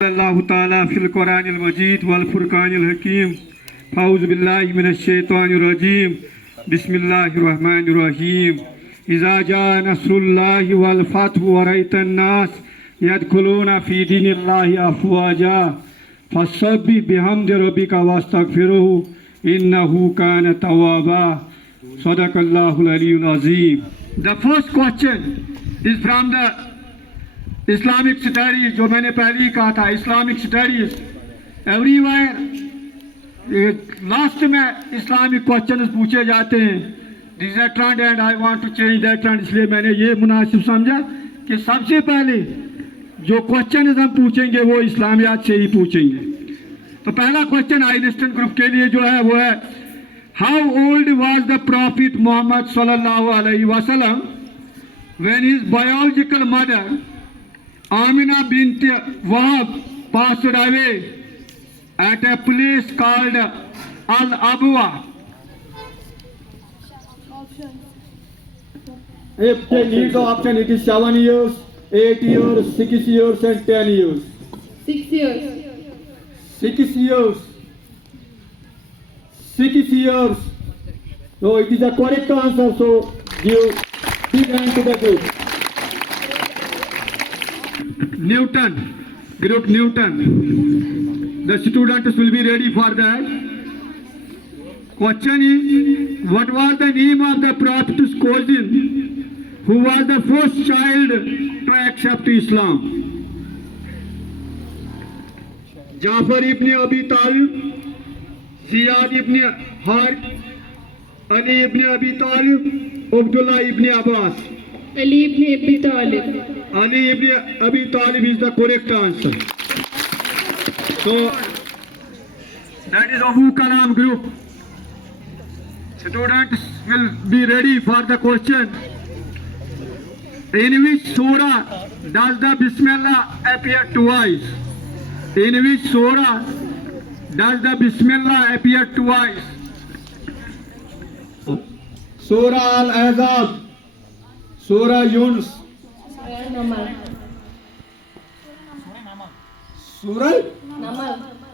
अल्लाह ताला फिल कुरानिल मजीद वल फुरकानिल हकीम फाउज़ बिल्लाहि मिनश शैतानिर रजीम बिस्मिल्लाहिर रहमानिर रहीम इज़ा जा नस्रुल्लाहि वल फतहु व रअयतन नास यदखुलूना फी दीनिल्लाहि अफ़वाजा फसब्बिह बिहम्दि रब्बिका वस्तगफिरहु इन्नहु कान तव्वाबा सदक़ल्लाहुल अलीयुल अज़ीम. The first question is from the Islamic studies. जो मैंने पहले ही कहा था, इस्लामिक स्टडीज एवरीवेयर लास्ट में इस्लामिक क्वेश्चन पूछे जाते हैं. This is a trend and I want to change that trend. इसलिए मैंने ये मुनासिब समझा कि सबसे पहले जो क्वेश्चन हम पूछेंगे वो इस्लामियात से ही पूछेंगे. तो पहला क्वेश्चन आइनस्टन ग्रुप के लिए जो है वो है, how old was the prophet Muhammad सल्लल्लाहु अलैहि वसल्लम when his biological mother Amina bint Wahab passed away at a place called Al-Abwa. If they need the option, it is 7 years, 8 years, 6 years and 10 years. 6 years. 6 years. 6 years. So it is a correct answer. So give big hand to the group. Newton, group Newton. The students will be ready for that. Question is, what was the name of the prophet's cousin who was the first child to accept Islam? Jafar ibn Abi Talib, Ziyad ibn Harith, Ali ibn Abi Talib, Abdullah ibn Abbas. Ali ibn Abi Talib. Ali ibn Abi Talib is the correct answer. So that is Abu Kalam group. Students will be ready for the question. In which surah does the Bismillah appear twice? In which surah does the Bismillah appear twice? Surah Al-Ahzab, Surah Yunus,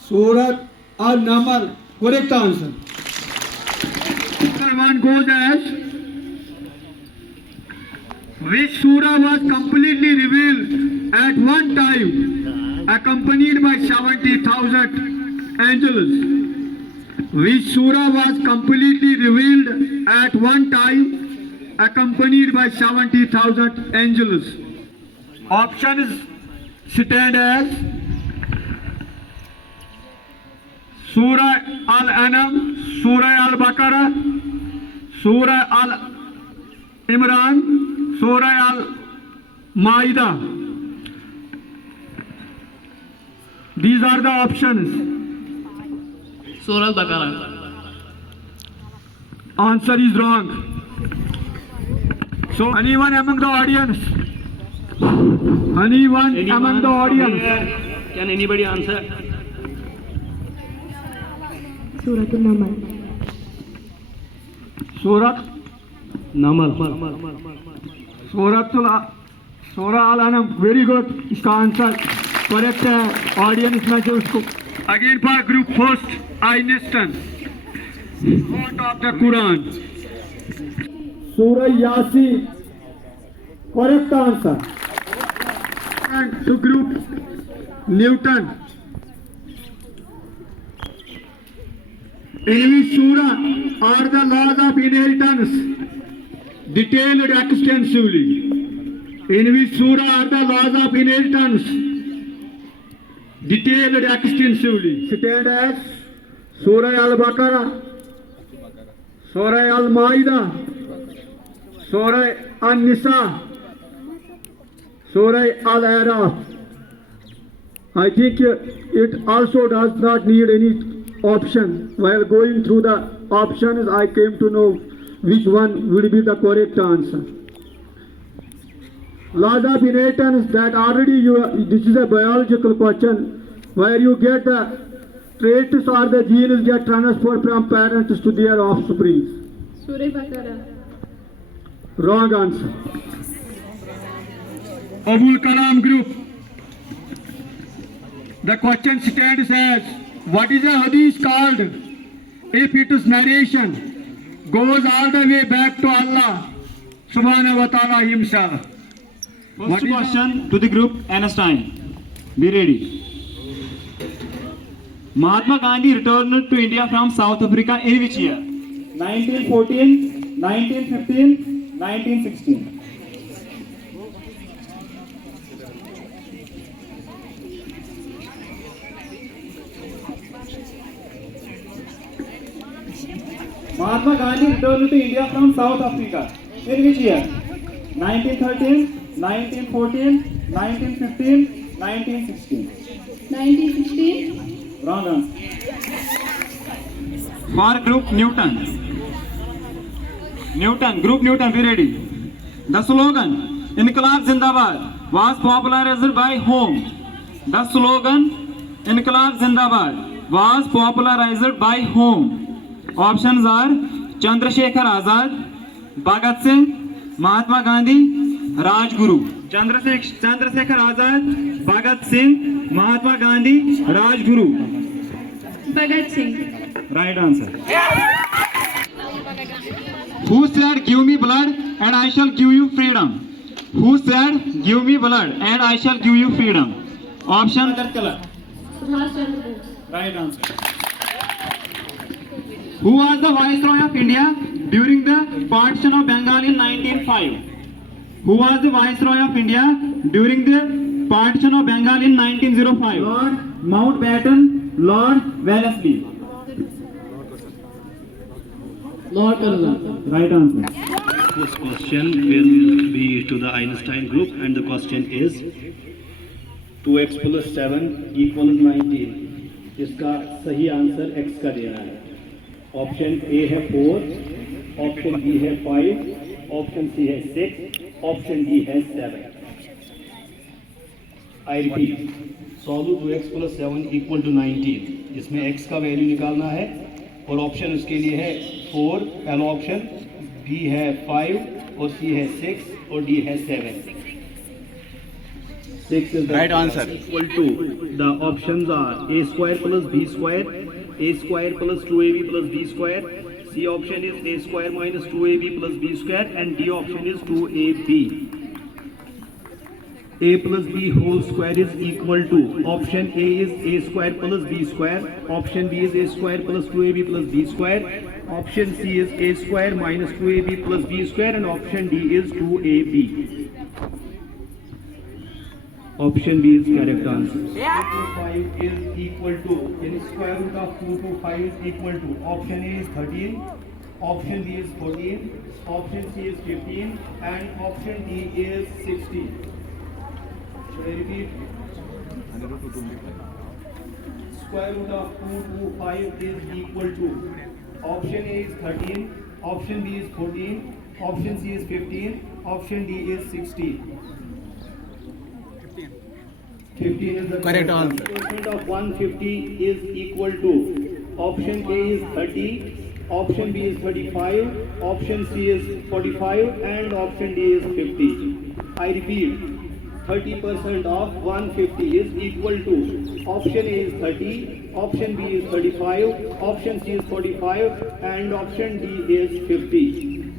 Surah Al-Namal. Correct answer. One goes as, which surah was completely revealed at one time, accompanied by 70,000 angels? Which surah was completely revealed at one time, accompanied by 70,000 angels? Options stand as Surah Al-Anam, Surah Al-Baqarah, Surah Al-Imran, Surah Al-Ma'idah. These are the options. Surah Al-Baqarah. Answer is wrong. So anyone among the audience? Anyone among the audience? Can anybody answer? Surah Al-Namal. Surah Namal. Surah Al-Anam. Very good. इसका answer correct है. Audience में से उसको again for group first Einstein. Quote of the Quran. Surah Yasin. Correct answer. And to group Newton. In which surah are the laws of inheritance detailed extensively? In which surah are the laws of inheritance detailed extensively? Stand as Surah Al-Baqarah, Surah Al-Ma'idah, Surah An-Nisa, Surah Al-Araf. I think it also does not need any option. While going through the options, I came to know which one will be the correct answer. Laws of inheritance, that already this is a biological question where you get the traits or the genes get transferred from parents to their offspring. Surah Baqarah. Wrong answer. Abul Kalam group. The question stands as, what is a hadith called if its narration goes all the way back to Allah subhanahu wa ta'ala himself? What First is question to the group Einstein. Be ready. Mahatma Gandhi returned to India from South Africa in which year? 1914, 1915, 1916. Mahatma Gandhi returned to India from South Africa in which year? 1913, 1914, 1915, 1916. 1916. Wrong answer. For group Newton. Group Newton, be ready. The slogan Inqilab Zindabad was popularized by whom? The slogan Inqilab Zindabad was popularized by whom? Options are Chandrasekhar Azad, Bhagat Singh, Mahatma Gandhi, Rajguru. Chandrasekhar Azad, Bhagat Singh, Mahatma Gandhi, Rajguru. Bhagat Singh. Right answer. Who said, "Give me blood and I shall give you freedom"? Who said, "Give me blood and I shall give you freedom"? Option. Subhash Chandra Bose. Right answer. Who was the Viceroy of India during the partition of Bengal in 1905? Who was the Viceroy of India during the partition of Bengal in 1905? Lord Mountbatten, Lord Wellesley. Lord Curzon. Right answer. This question will be to the Einstein group, and the question is 2x plus 7 equals 19. इसका सही answer x का देना है. Option A है 4, option B है 5, option C है 6, option D है 7. I repeat, solve 2x plus 7 equal to 19. इसमें x का वैल्यू निकालना है और ऑप्शन उसके लिए है 4 पहला ऑप्शन, बी है 5 और सी है 6 और डी है 7. 6 is the right answer. Equal to, the options are a square plus b square, a square plus 2ab plus b square, C option is a square minus 2ab plus b square, and D option is 2ab. A plus b whole square is equal to, option A is a square plus b square, option B is a square plus 2ab plus b square, option C is a square minus 2ab plus b square, and option D is 2ab. Option B is correct answer. 5 is equal to, in square root of 2 to 5 is equal to, option A is 13, option B is 14, option C is 15, and option D is 16. Should I repeat? Square root of 2 to 5 is equal to, option A is 13, option B is 14, option C is 15, option D is 16. 15 is the correct answer. Statement of 150 is equal to, option A is 30, option B is 35, option C is 45, and option D is 50. I repeat, 30% of 150 is equal to, option A is 30, option B is 35, option C is 45, and option D is 50.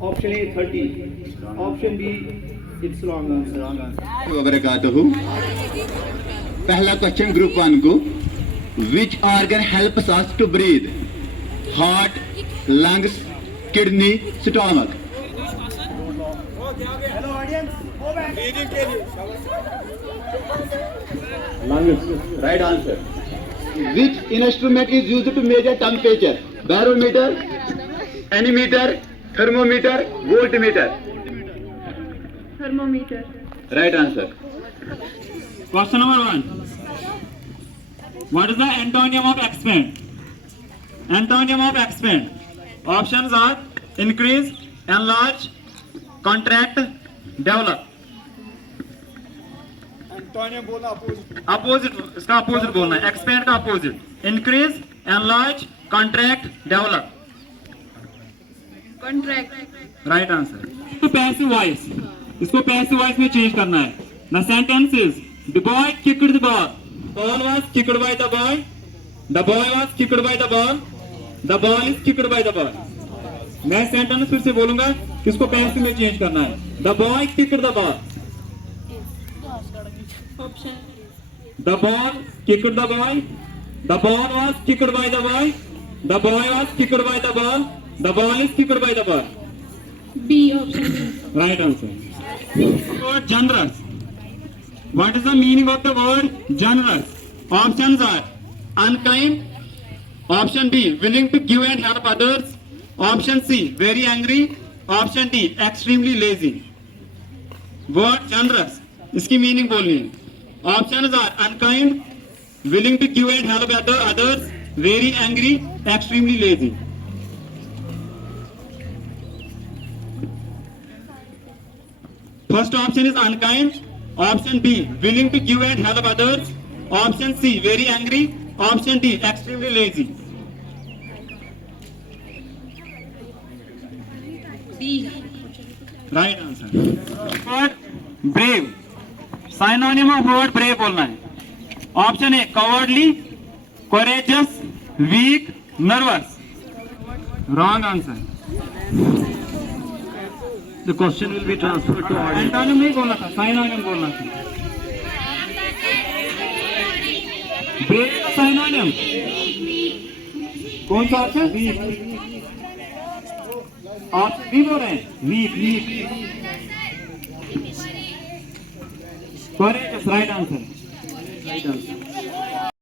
Option A 30, option B, it's wrong answer. वबरकातुहू. पहला question group 1 को, which organ helps us to breathe? Heart, lungs, kidney, stomach. Lungs. Right answer. Which instrument is used to measure temperature? Barometer, anemometer, thermometer, voltmeter. Thermometer. Right answer. Question number 1. What is the antonym of expand? Antonym of expand. Options are increase, enlarge, contract, develop. Opposite, इसका opposite बोलना है. Expand का opposite. Increase, enlarge, contract, develop. Contract. Right answer. To passive voice. इसको passive voice में change करना है. The sentence is, The boy kicked the ball. Ball was kicked by the boy. The boy was kicked by the ball. The ball is kicked by the boy. मैं sentence फिर से बोलूंगा, इसको passive में change करना है. The boy kicked the ball. Option. The ball kicked the boy. The ball was kicked by the boy. The boy was kicked by the ball. The ball is kicked by the boy. B. Option B. Right answer. Word generous. What is the meaning of the word generous? Options are unkind. Option B, willing to give and help others. Option C, very angry. Option D, extremely lazy. Word generous. इसकी meaning बोलनी है. Options are unkind, willing to give and help others, very angry, extremely lazy. First option is unkind. Option B, willing to give and help others. Option C, very angry. Option D, extremely lazy. B. Right answer. Word brave. Synonym of word brave बोलना है. Option A, cowardly, courageous, weak, nervous. Wrong answer. The question will be transferred to audience. Antonym नहीं बोलना था, synonym बोलना था. Brave का synonym कौन सा ऑप्शन? ऑप्शन बी बोल रहे हैं. वीक. Correct, right answer.